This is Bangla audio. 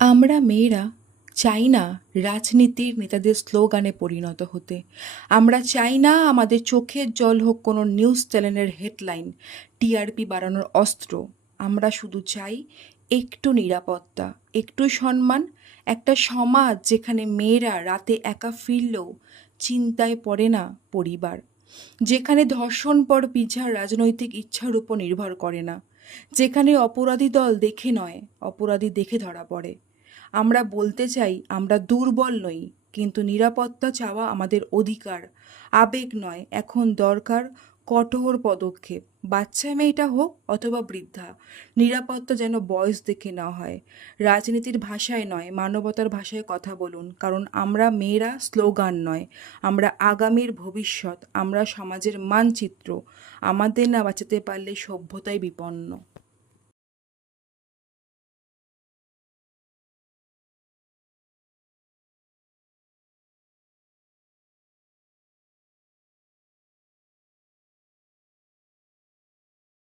আমরা মেয়েরা চাই না রাজনীতির নেতাদের স্লোগানে পরিণত হতে। আমরা চাই না আমাদের চোখের জল হোক কোনো নিউজ চ্যানেলের হেডলাইন, টিআরপি বাড়ানোর অস্ত্র। আমরা শুধু চাই একটু নিরাপত্তা, একটু সম্মান, একটা সমাজ যেখানে মেয়েরা রাতে একা ফিরলেও চিন্তায় পড়ে না পরিবার, যেখানে ধর্ষণ পর পিছার রাজনৈতিক ইচ্ছার উপর নির্ভর করে না, যেখানে অপরাধী দল দেখে নয়, অপরাধী দেখে ধরা পড়ে। আমরা বলতে চাই আমরা দুর্বল নই, কিন্তু নিরাপত্তা চাওয়া আমাদের অধিকার, আবেগ নয়। এখন দরকার কঠোর পদক্ষেপ, বাচ্চা মেয়েটা হোক অথবা বৃদ্ধা। নিরাপত্তা যেন বয়স দেখে না হয়, রাজনীতির ভাষায় নয়, মানবতার ভাষায় কথা বলুন। কারণ আমরা মেয়েরা স্লোগান নয়, আমরা আগামীর ভবিষ্যৎ, আমরা সমাজের মানচিত্র। আমাদের না বাঁচাতে পারলে সভ্যতাই বিপন্ন।